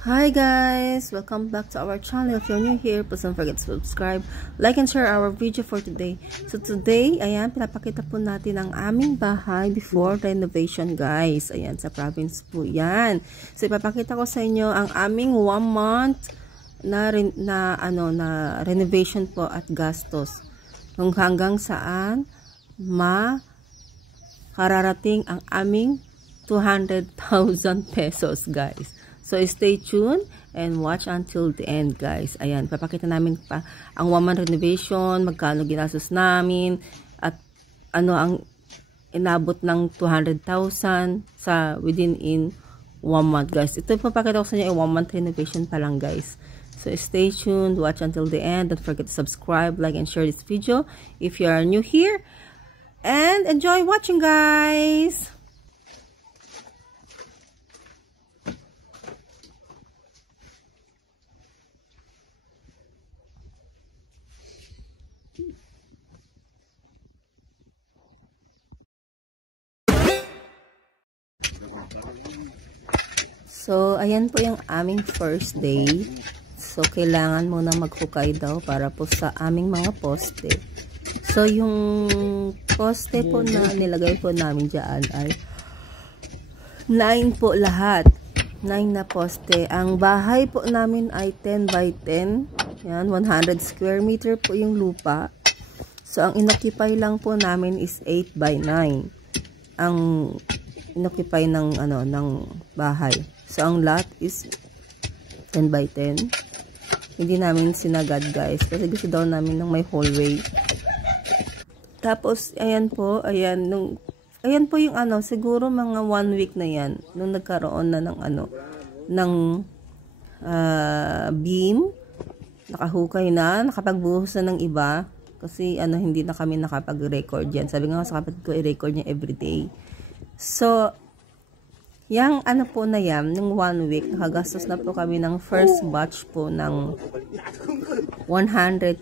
Hi guys! Welcome back to our channel. If you're new here, please don't forget to subscribe, like, and share our video for today. So today, ayan, pinapakita po natin ang aming bahay before renovation guys. Ayan, sa province po yan. So ipapakita ko sa inyo ang aming 1 month na renovation po at gastos. Kung hanggang saan kararating ang aming 200,000 pesos guys. So, stay tuned and watch until the end, guys. Ayan, papakita namin pa ang 1 month renovation, magkano ginastos namin, at ano ang inabot ng 200,000 sa within 1 month, guys. Ito papakita ko sa inyo, 1 month renovation pa lang, guys. So, stay tuned, watch until the end. Don't forget to subscribe, like, and share this video if you are new here. And enjoy watching, guys! So, ayan po yung aming first day. So, kailangan muna maghukay daw para po sa aming mga poste. So, yung poste po na nilagay po namin dyan ay 9 po lahat. 9 na poste. Ang bahay po namin ay 10 by 10. Yan, 100 square meter po yung lupa. So, ang inoccupy lang po namin is 8 by 9. Ang inoccupy ng bahay. So, ang lot is 10 by 10. Hindi namin sinagad, guys. Kasi gusto daw namin ng may hallway. Tapos, ayan po. Ayan po yung siguro mga 1 week na yan. Nung nagkaroon na ng beam. Nakahukay na. Nakapagbuhos na ng iba. Kasi, hindi na kami nakapag-record yan. Sabi nga sa kapatid ko, i-record niya everyday. So, yung po na yan, yung 1 week, nakagastos na po kami ng first batch po ng 100,000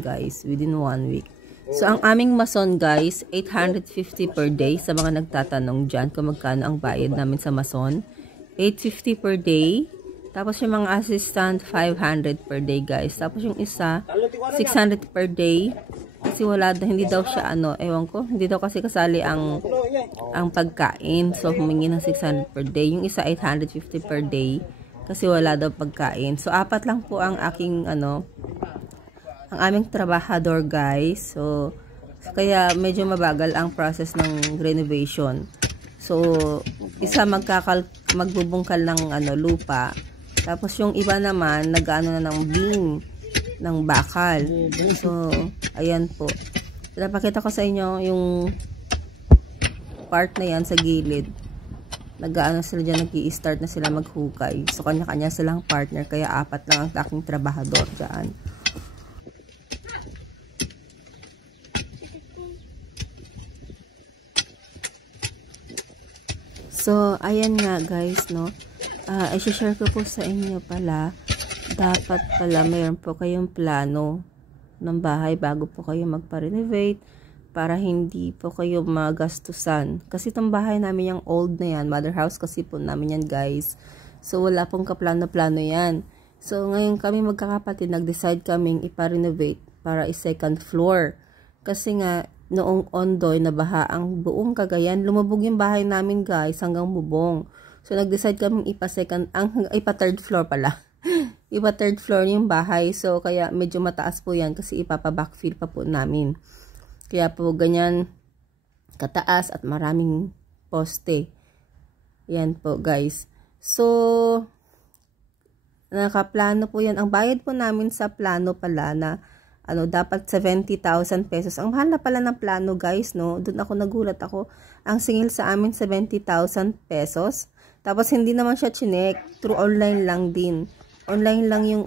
guys, within 1 week. So, ang aming mason guys, 850 per day, sa mga nagtatanong dyan kung magkano ang bayad namin sa mason. 850 per day. Tapos yung mga assistant, 500 per day guys. Tapos yung isa, 600 per day. Kasi hindi daw siya ewan ko, hindi daw kasi kasali ang pagkain. So, humingi ng 600 per day. Yung isa, 850 per day. Kasi wala daw pagkain. So, 4 lang po ang aking, ang aming trabahador, guys. So, kaya medyo mabagal ang process ng renovation. So, isa magbubungkal ng lupa. Tapos, yung iba naman, nag-ano na ng beam ng bakal. So, ayan po. Pinapakita ko sa inyo yung part na yan sa gilid. Nag-ano sila dyan, nag-i-start na sila maghukay. So, kanya-kanya silang partner. Kaya 4 lang ang aking trabahador dyan. So, ayan nga guys, no. I-share ko po sa inyo pala. Dapat pala mayroon po kayong plano ng bahay bago po kayo magpa-renovate para hindi po kayo magastusan. Kasi itong bahay namin yung old na yan, mother house kasi po namin yan guys. So wala pong kaplano-plano yan. So ngayon kami magkakapatid, nag-decide kaming ipa-renovate para i-second floor. Kasi nga noong Ondoy nabaha ang buong Cagayan, lumubog yung bahay namin guys hanggang bubong. So nag-decide kaming ipa-third floor pala. Iba 3rd floor yung bahay. So, kaya medyo mataas po yan kasi ipapa-backfill pa po namin. Kaya po ganyan kataas at maraming poste. Yan po guys. So, nakaplano po yan. Ang bayad po namin sa plano pala na dapat 70,000 pesos. Ang mahal na pala ng plano guys, no? Doon ako nagulat ako. Ang singil sa amin 70,000 pesos. Tapos hindi naman siya chinek. Through online lang din. Online lang yung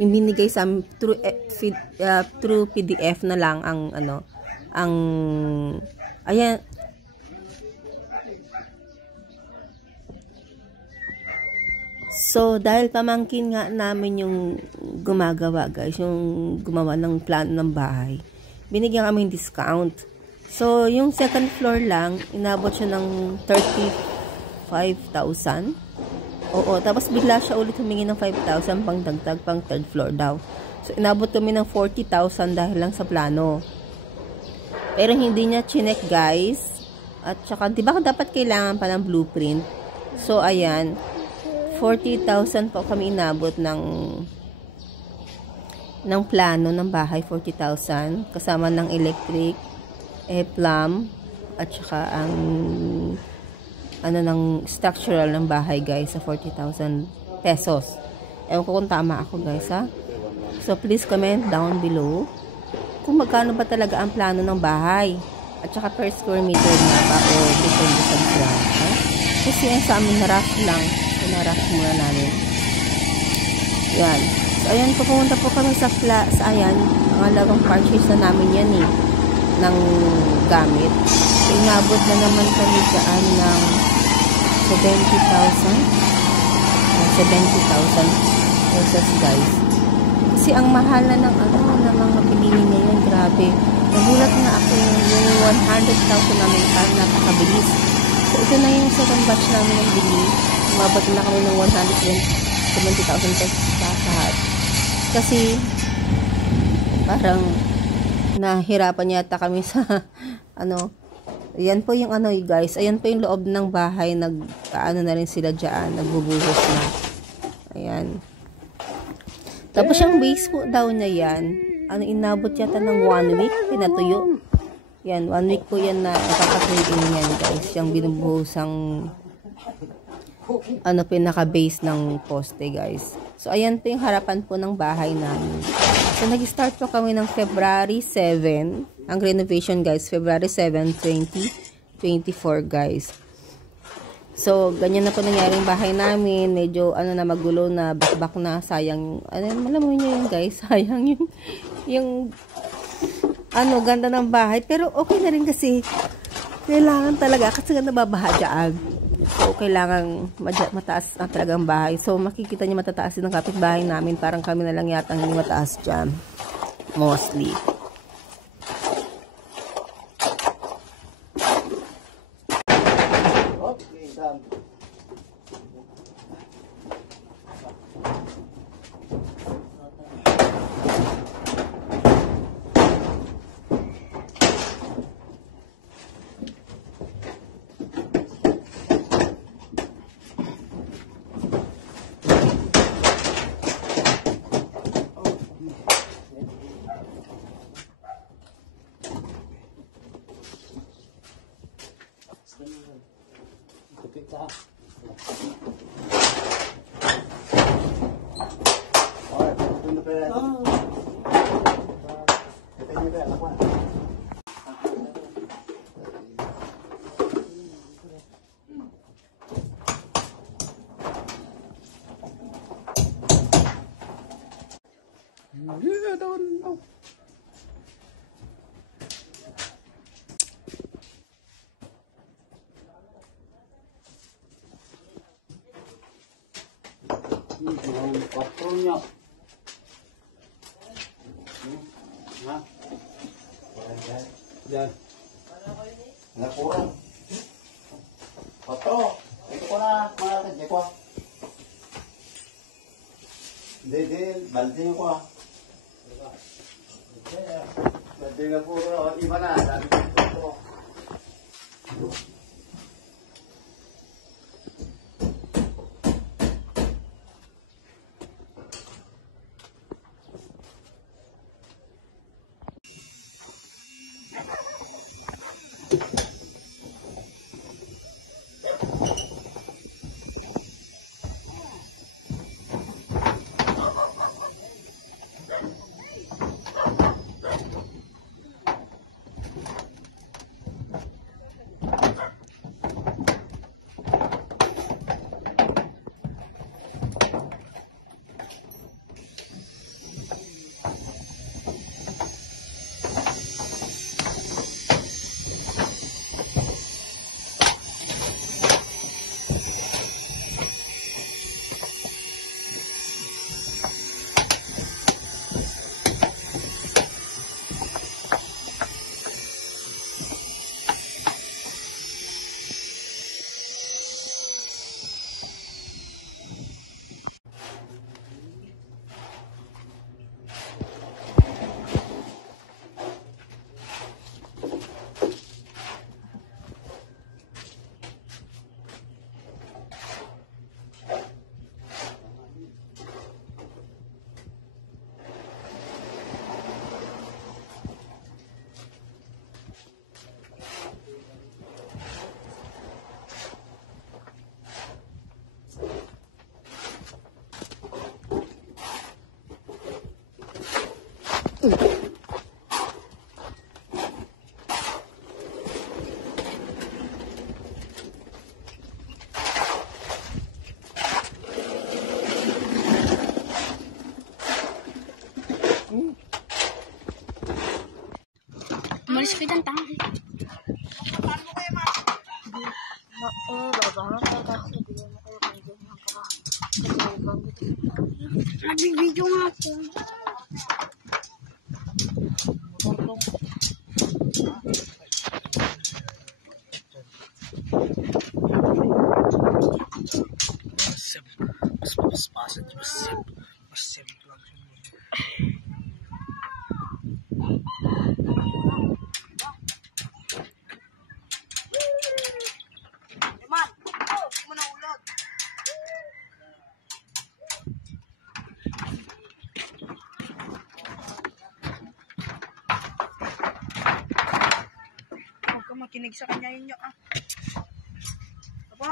yung binigay sa through PDF na lang ayan. So dahil pamangkin nga namin yung gumagawa guys, yung gumawa ng plano ng bahay, binigyan kami discount. So yung second floor lang inabot siya ng 35,000. Oo, tapos bigla siya ulit humingi ng 5,000 pang dagdag pang third floor daw. So, inabot kami ng 40,000 dahil lang sa plano. Pero hindi niya chinek, guys. At saka, di ba dapat kailangan pa ng blueprint? So, ayan. 40,000 po kami inabot ng plano ng bahay. 40,000. Kasama ng electric, plumb, at saka ang ng structural ng bahay, guys, sa 40,000 pesos. Ewan ko kung tama ako, guys, ha? So, please comment down below kung magkano ba talaga ang plano ng bahay. At saka per square meter na ba o depende sa gram. Ha? Kasi yan sa amin, narush lang. So, narush muna namin. Yan. So, ayan po, pumunta po kami sa ayan. Pangalawang purchase na namin yan, ng gamit. So, inabot na naman kami dyan ng 70,000 pesos, guys. Kasi ang mahal na ng mga bilihin ngayon, grabe. Nagulat na ako yung 100,000 namin, parang napakabilis. So, ito na yung second batch namin ng bili. Umabot na kami ng 170,000 pesos lahat. Kasi, parang nahirapan yata kami sa, Ayan po yung guys. Ayan po yung loob ng bahay. Na rin sila dyan. Nagbubuhos na. Ayan. Tapos yung base po daw niya yan. Inabot yata ng 1 week. Pinatuyo. Yan. 1 week po yan na nakaka-trading yan, guys. Yung binubuhosang pinaka-base ng poste, guys. So, ayan po yung harapan po ng bahay namin. So, nag-start po kami ng February 7. Ang renovation, guys, February 7, 2024, guys. So, ganyan na po nangyari yung bahay namin. Medyo, magulo na, bakbak na, sayang. Alam mo nyo yun, guys, sayang yung ganda ng bahay. Pero, okay na rin kasi, kailangan talaga, kasi nababaha dyan. So, kailangan mataas na talagang bahay. So, makikita nyo matataas din ang kapitbahay namin. Parang kami na lang yata hindi mataas dyan. Mostly. I don't know. Ini patronnya. Nah. Dan. Nggak kurang. Patro, itu ko na mga kadya ko. Hindi, balde ko. Balde na puro, iba na. Dami ko. Umalis kayo ng tangi. Nag-video nga ako. Makinig sa kanya yun yung Aba.